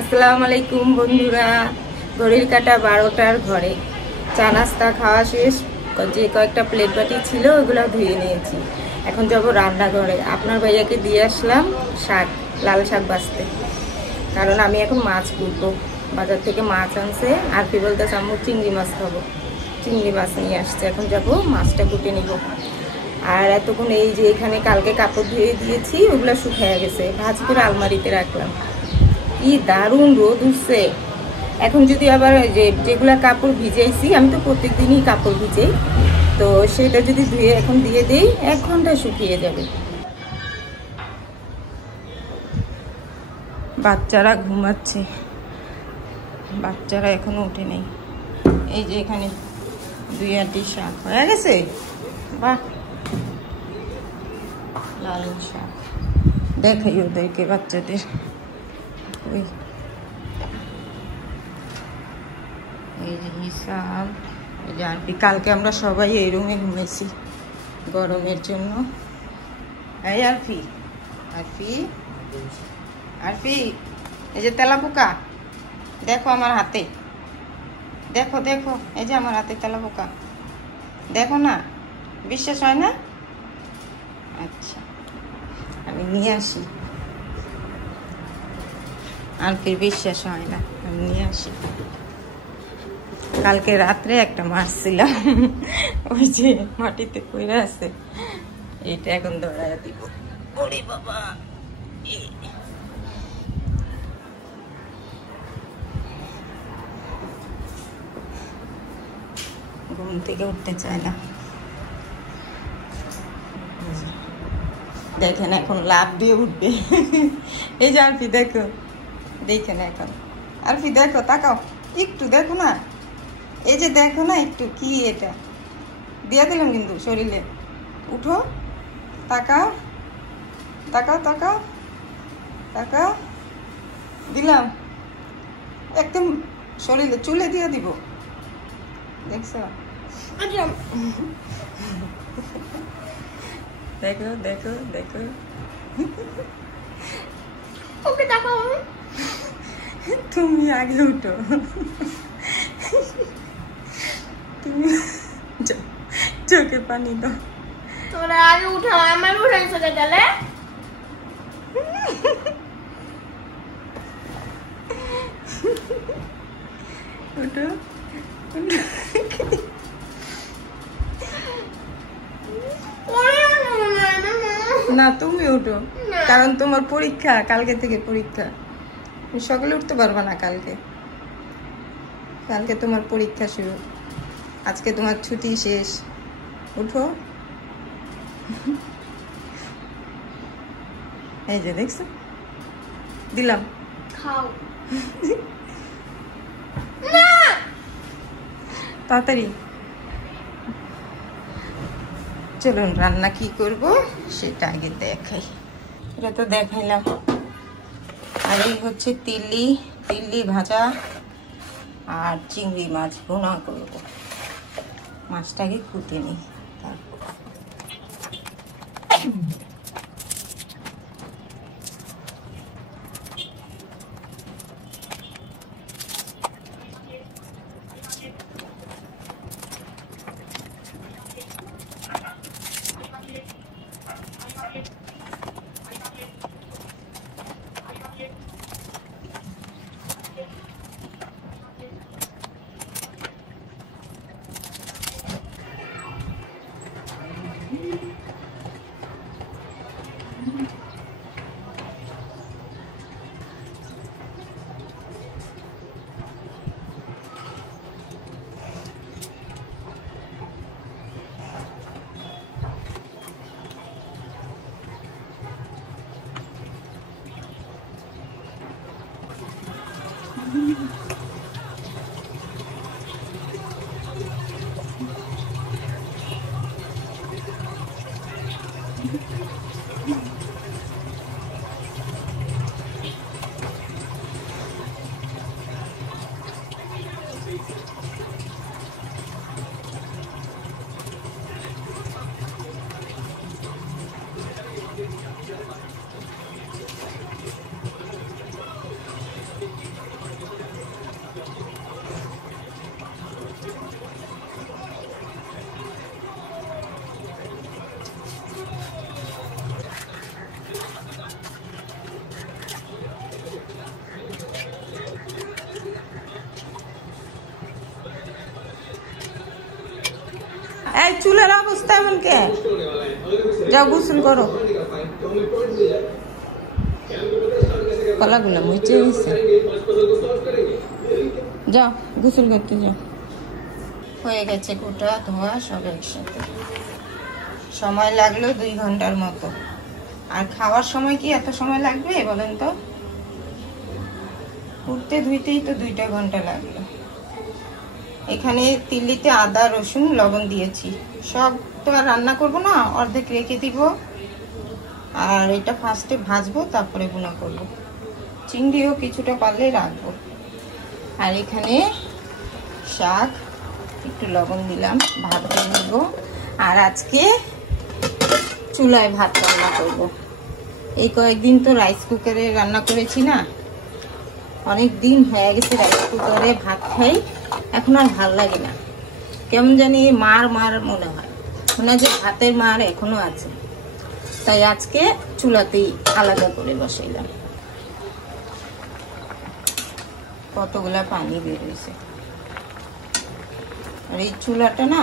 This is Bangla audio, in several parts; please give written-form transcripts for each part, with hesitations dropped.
আসসালামু আলাইকুম বন্ধুরা। ঘড়ির কাঁটা 12টার ঘরে। চা নাস্তা খাওয়া শেষ, যে কয়েকটা প্লেট বাটি ছিল ওগুলো ধুয়ে নিয়েছি। এখন যাব রান্নাঘরে। আপনার ভাইয়াকে দিয়ে আসলাম শাক, লাল শাক বাছতে, কারণ আমি এখন মাছ কুটবো। বাজার থেকে মাছ আনছে, আর কি বলতেছে আম্মু চিংড়ি মাছ খাবো। চিংড়ি মাছ নিয়ে আসছে, এখন যাব মাছটা কুটে নিব। আর এতক্ষণ এই যে এখানে কালকে কাপড় ধুয়ে দিয়েছি, ওগুলো শুকিয়ে গেছে, ভাঁজ করে আলমারিতে রাখলাম। কি দারুণ রোদ উঠছে। এখন যদি আবার যেগুলা কাপড় ভিজাইছি, আমি তো প্রত্যেক দিনই কাপড় ভিজাই, তো সেটা যদি ধুয়ে এখন দিয়ে দেই 1 ঘন্টা শুকিয়ে যাবে। বাচ্চারা ঘুমাচ্ছে, বাচ্চারা এখনো উঠে নেই। এই যে এখানে 2 আটি শাক হয়ে গেছে। বাহ, লাল শাক দেখাই ওদেরকে, বাচ্চাদের। এই যে হিসাব, এই যে আরপি। কালকে আমরা সবাই এই রুমে ঘুমেছি গরমের জন্য। এই আরপি, আরপি, আরপি, এই যে তেলাপোকা দেখো আমার হাতে, দেখো দেখো, এই যে আমার হাতে তেলাপোকা দেখো না, বিশ্বাস হয় না? আচ্ছা, আমি নিয়ে আসি। আরপির বিশ্বাস হয় না, আমি নিয়ে আসি। কালকে রাত্রে একটা মারছিলাম, ওই যে মাটিতে পড়ে আছে, এটা এখন ধরায় দিব। ওরে বাবা, ঘুম থেকে উঠতে চায় না। দেখেন এখন লাভ দিয়ে উঠবে। এই যে আরফি দেখো, দেখেন এখন আরফি দেখো, তাকাও একটু, দেখো না, এই যে দেখো না একটু, কি এটা দিয়ে দিলাম কিন্তু শরীরে। উঠো, তাকাও তাকাও তাকাও তাকাও, দিলাম একদম শরীরে, চুলে দিয়ে দিব, দেখছো? দেখো দেখো দেখো, ওকে তাকাও, তুমি আগে উঠো, তুমি চোখে পানি দাও। তোরা আগে উঠাও, আমার উঠাই চলে গেলে। উঠো, না তুমি উঠো, কারণ তোমার পরীক্ষা, কালকে থেকে পরীক্ষা। সকালে উঠতে পারবা না কালকে, কালকে তোমার পরীক্ষা শুরু, আজকে তোমার ছুটি শেষ। উঠো, এই যে দেখছো, দিলাম, খাও। তাড়াতাড়ি চলুন, রান্না কি করব সেটা আগে দেখাই। এটা তো দেখাইলাম। আর এই হচ্ছে তিল্লি ভাজা আর চিংড়ি মাছ ভুনা করব। মাছটাকে কুটে নিই তারপর। এই চুলের অবস্থা এমন কে? যাও গোসল করো। কলাগুলো মুছে গেছে, যাও গোসল করতে যাও। হয়ে গেছে গোটা ধোয়া সব একসাথে। সময় লাগলো 2 ঘন্টার মতো। আর খাওয়ার সময় কি এত সময় লাগবে বলেন তো? উঠতে ধুইতেই তো 2টা ঘন্টা লাগলো। এখানে তিল্লিতে আদা রসুন লবণ দিয়েছি। সব তো আর রান্না করবো না, অর্ধেক রেখে দিব। আর এটা ফার্স্টে ভাজবো, তারপরে ভুনা করব। চিংড়িও কিছুটা পারলে রাখবো। আর এখানে শাক, একটু লবণ দিলাম, ভাত দিয়ে নেব। আর আজকে চুলায় ভাত রান্না করব। এই কয়েকদিন তো রাইস কুকারে রান্না করেছি না, অনেক দিন হয়ে গেছে রাইস কুকারে ভাত খাই। এখন আর ভাল লাগে না, কেমন জানি মার মনে হয়, মনে হয় যে ভাতের মার এখনো আছে। তাই আজকে চুলাতেই আলাদা করে বসাইলাম। কতগুলা পানি বের হয়েছে। আর এই চুলাটা না,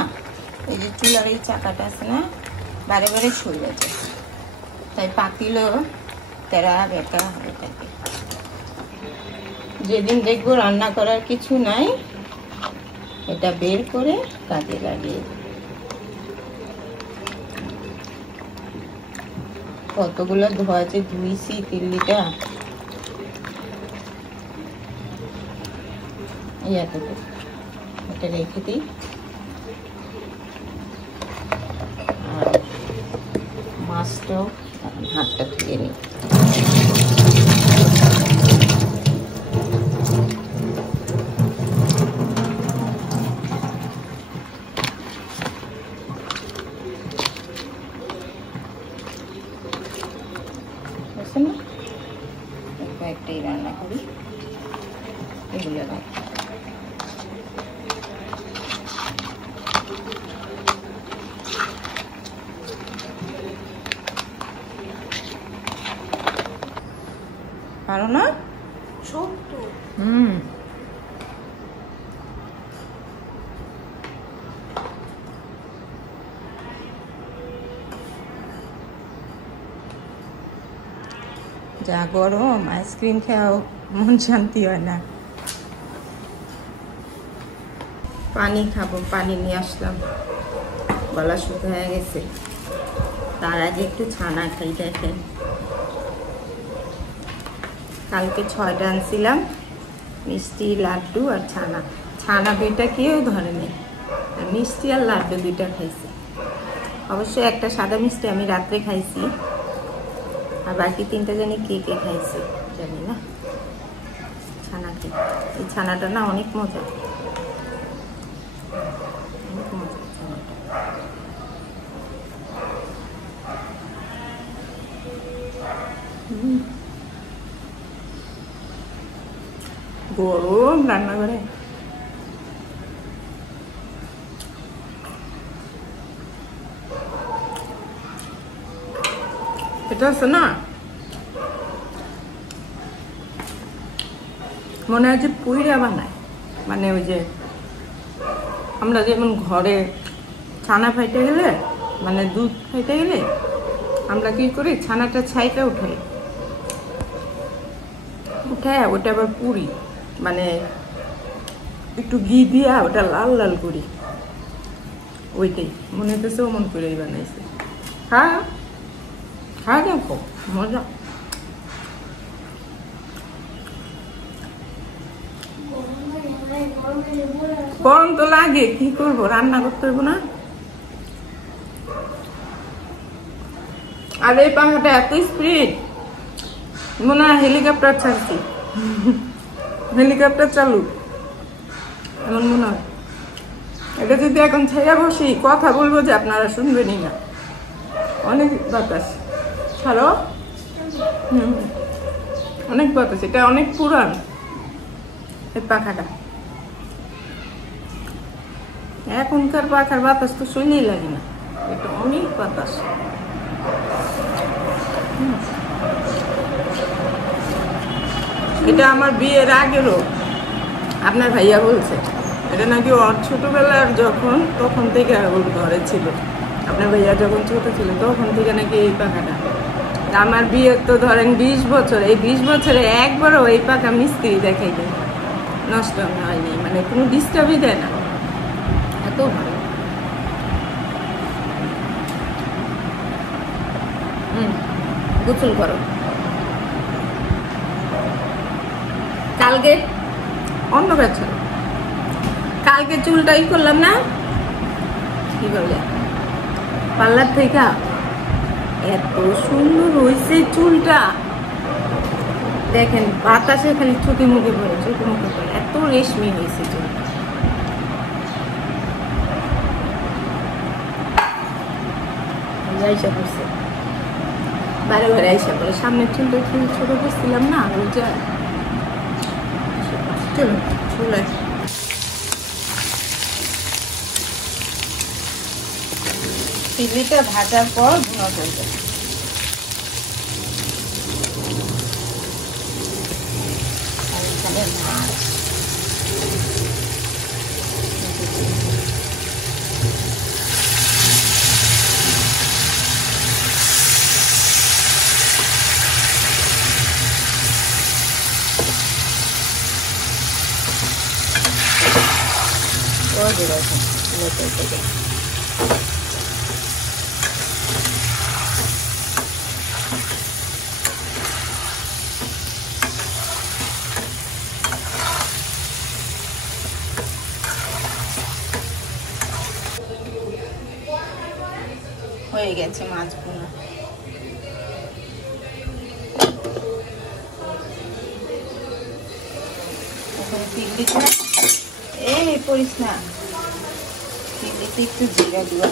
এই যে চুলার এই চাকাটা আছে না, বারে বারে ছড়ে যায়, তাই পাতিলও তেরা বেঁকা হয়ে থাকে। যেদিন দেখবো রান্না করার কিছু নাই, এটা বের করে কাজে লাগিয়ে দেব। কতগুলো ধোয়াছে, ধুইছি তিল্লিটা, এতটুকু। এটা রেখে দিই। আর মাছটাও হাতটা ধুয়ে নিই। কয়েকটাই রান্না করি, এগুলো পারো না? ছোট্ট। যা গরম, আইসক্রিম খাও মন শান্তি হয় না। পানি খাবো, পানি নিয়ে আসলাম, গলা শুকিয়ে গেছে। তার আগে একটু ছানা খাই। দেখেন কালকে 6টা আনছিলাম, মিষ্টি, লাড্ডু আর ছানা। ছানা 2টা কেউ ধরে নেই, আর মিষ্টি আর লাড্ডু 2টা খাইছি। অবশ্যই একটা সাদা মিষ্টি আমি রাত্রে খাইছি, আর বাকি 3টা জানি কে কে খাইছে জানি না। ছানা খেয়ে, এই ছানাটা না অনেক মজা, অনেক মজা ছানাটা। গরম রান্নাঘরে। এটা আছে না, মনে হয় যে পুইরা বানায়। মানে ওই যে আমরা যেমন ঘরে ছানা ফাইতে গেলে, মানে দুধ খাইতে গেলে আমরা কি করি, ছানাটা ছাইটা উঠাই, উঠায় ওটা আবার পুরি, মানে একটু ঘি দিয়া ওটা লাল লাল করি। ওইটাই মনে হতেছে অমন করেই বানাইছে। হ্যাঁ হ্যাঁ, দেখো মজা। গরম তো লাগে, কি করবো, রান্না করতে হইব না। আর এই পাখাটা এত স্পিড, মনে হয় হেলিকপ্টার ছাড়ছি, হেলিকপ্টার চালু এমন মনে হয়। এটা যদি এখন ছাইয়া বসি, কথা বলবো যে আপনারা শুনবেনই না, অনেক বাতাস। হ্যালো, অনেক বাতাস। এটা অনেক পুরান এই পাখাটা, এখনকার পাখার বাতাস তো শুনেই লাগে না, এটা অনেক বাতাস। এটা আমার বিয়ের আগেরও আপনার ভাইয়া বলছে এটা নাকি ওর ছোটবেলার তখন থেকে ওর ঘরে ছিল। আপনার ভাইয়া যখন ছোট ছিল তখন থেকে নাকি এই পাখাটা। আমার বিয়ে তো ধরেন 20 বছর, এই 20 বছরে একবারও এই পাখা মিস্ত্রি দেখাই দেয়, নষ্ট হয়নি, মানে কোনো ডিস্টার্বই দেয় না, এত ভালো। গোসল করো। কালকে অন্য কাছে কালকে চুলটাই করলাম না, কি বলে পার্লার থেকে, এত সুন্দর হয়েছে চুলটা। দেখেন বাতাসে খালি চোখে মুখে পড়ে, এত রেশমি হয়েছে চুলটা। আইসা করছে বারে বারে আইসা করে, সামনের চুলটা একটু ছোট করছিলাম না, ওইটা। চলো চলে চিল্লিটা ভাজার পর ভুনা করবে। হয়ে গেছে মাছ ভুনা। এই পড়িস না, চিংড়িতে একটু জিরা দেওয়া।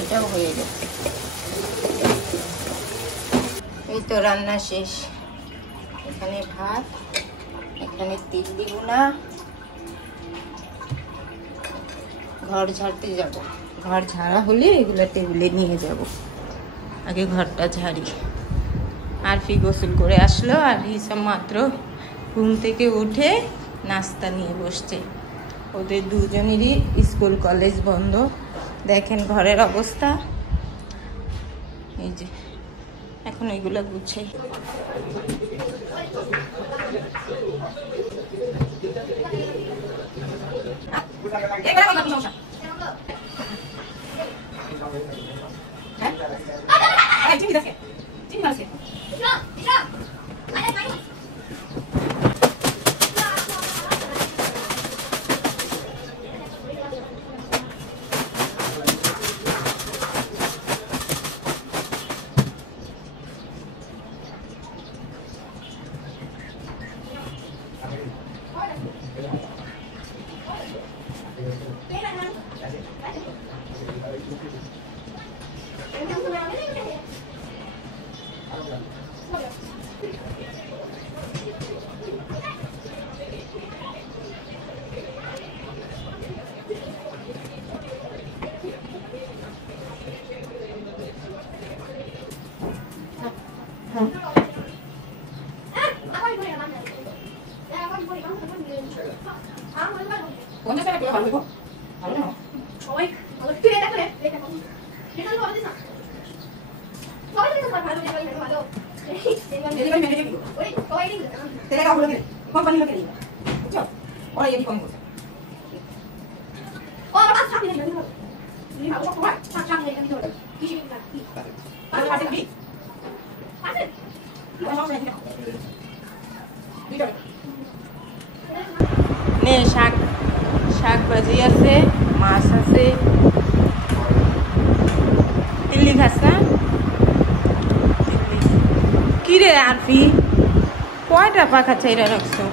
এটাও হয়ে গেছে। এই তো রান্না শেষ। এখানে ভাত, এখানে তিল্লি ভুনা। ঘর ঝাড়তে যাব, ঘর ঝাড়া হলে এগুলো টেবিলে নিয়ে যাব। আগে ঘরটা ঝাড়ি। আরফি গোসল করে আসলো, আর হিসাব মাত্র ঘুম থেকে উঠে নাস্তা নিয়ে বসছে। ওদের দুজনেরই স্কুল কলেজ বন্ধ। দেখেন ঘরের অবস্থা, এই যে এখন এগুলো গুছাই। শাক শাক ভাজি আছে, মাছ আছে। তিল্লি খাস না? কিরে আরফি, কয়টা পাখা চাইরা রাখছো?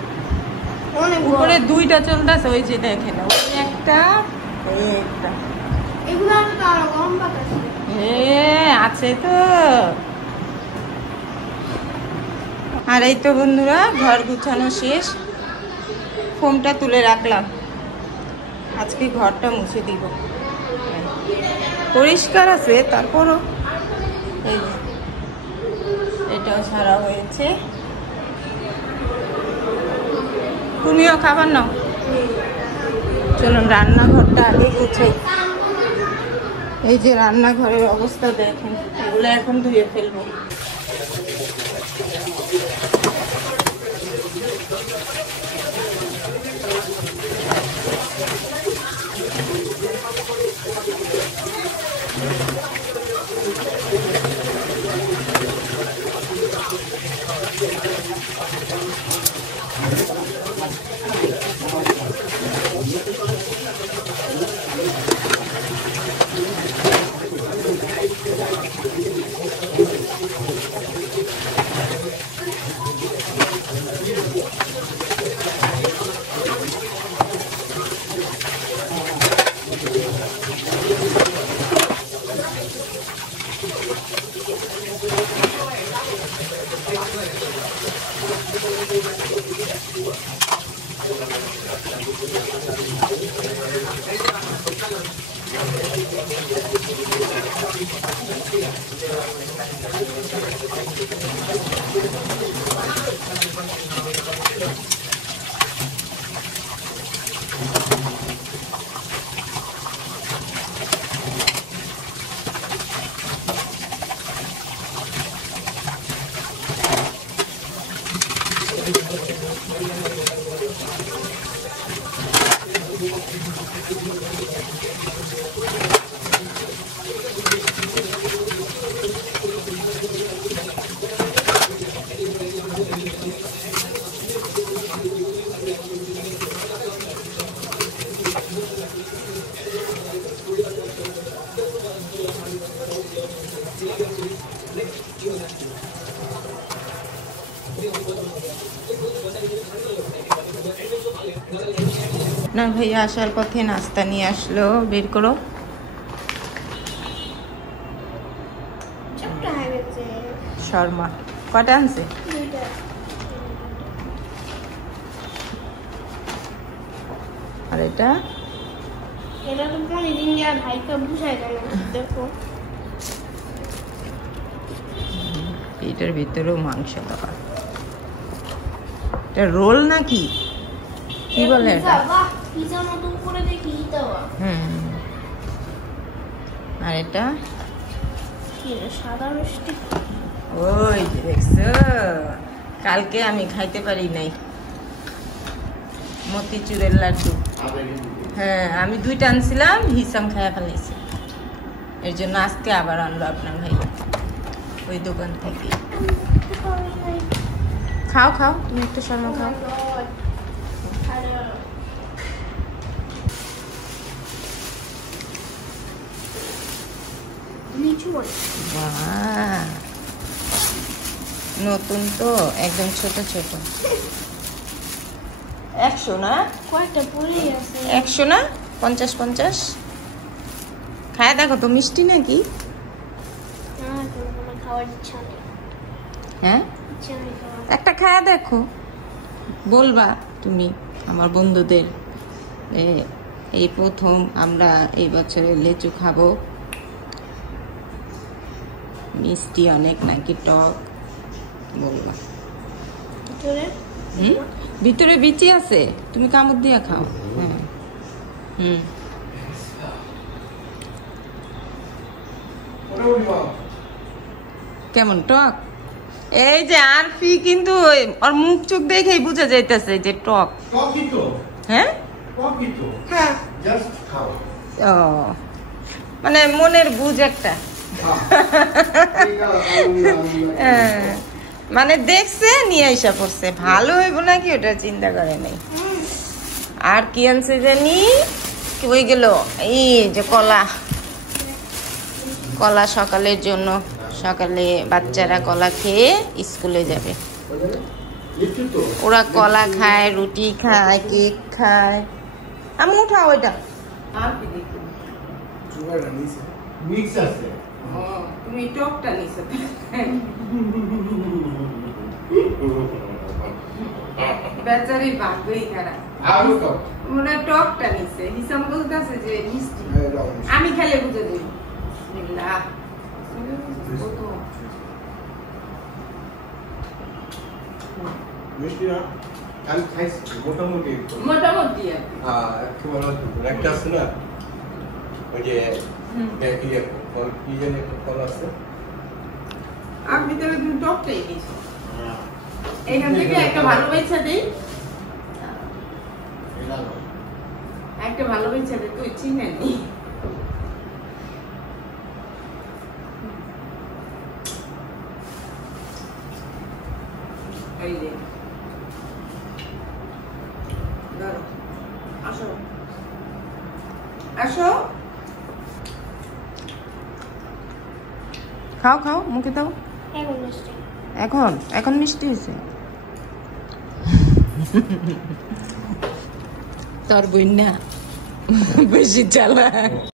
উপরে দুইটা চলতেছে, ওই যে দেখেন, ওই একটা এই একটা। আছে তো। আর এই তো বন্ধুরা ঘর গুছানো শেষ। ফোমটা তুলে রাখলাম, আজকে ঘরটা মুছে দিব। পরিষ্কার আছে তারপরও এই যে এটাও ছাড়া হয়েছে। তুমিও খাবার নাও। চলুন রান্নাঘরটা আগে গুছাই। এই যে রান্নাঘরের অবস্থা দেখেন, এগুলো এখন ধুয়ে ফেলবো। না ভাইয়া আসার পথে নাস্তা নিয়ে আসলো, বের করো। শর্মা কটা আনছে? আর এটা এটার ভিতরেও মাংস দেওয়া। এটা রোল নাকি কি বলে? আর এটা সাদা মিষ্টি। ওই যে দেখছো, কালকে আমি খাইতে পারি নাই মতিচুরের লাড্ডু। হ্যাঁ আমি 2টা আনছিলাম, হিসাম খাইয়া ফেলেছি, এর জন্য আজকে আবার আনলো আপনার ভাই ওই দোকান থেকে। খাও খাও, তুমি একটু শর্মা খাও। নতুন তো একদম ছোট ছোট। 100 না? কয়টা পড়ে আছে? 100 না? 50 খায় দেখো তো মিষ্টি নাকি? হ্যাঁ একটা খায় দেখো, বলবা তুমি আমার বন্ধুদের এই প্রথম আমরা এই বছরে লিচু খাবো, মিষ্টি অনেক নাকি টক, বলবা। ভিতরে বিচি আছে, তুমি কামড় দিয়ে খাও। হ্যাঁ কেমন টক? এই যে আরফি কিন্তু ওর মুখ চোখ দেখেই বোঝা যাইতেছে যে টক। হ্যাঁ ও মানে মনের বুঝ একটা। মানে দেখছে নিয়ে আইসা পড়ছে, ভালো হইব নাকি ওটা চিন্তা করে নাই। আর কি আনছে জানি, ওই গেল এই যে কলা, কলা সকালের জন্য, সকালে বাচ্চারা কলা খেয়ে স্কুলে যাবে। ওরা কলা খায়, রুটি খায়, কেক খায়। আমি উঠাও ওইটা। আর কি দেখি মিক্স আছে। তুমি টকটা নিছো, বেচারি ভাগ্যই খারাপ। আরো টক মনে টকটা নিছে হিসাব বলতেছে যে মিষ্টি আমি খেলে বুঝে দিই বিসমিল্লাহ মিষ্টি না আমি খাইছি মোটামুটি মোটামুটি কি বলো একটা আছে না ওই যে কি জানি ফল আছে আপনি তাহলে তুমি টকটাই দিয়েছো এখান থেকে একটা ভালো পয়সা দিই একটা ভালো পয়সা দিই তুই চিনে নি এই যে আসো আসো খাও খাও মুখে দাও এখন এখন মিষ্টি হয়েছে তোর বন্যা বেশি চালা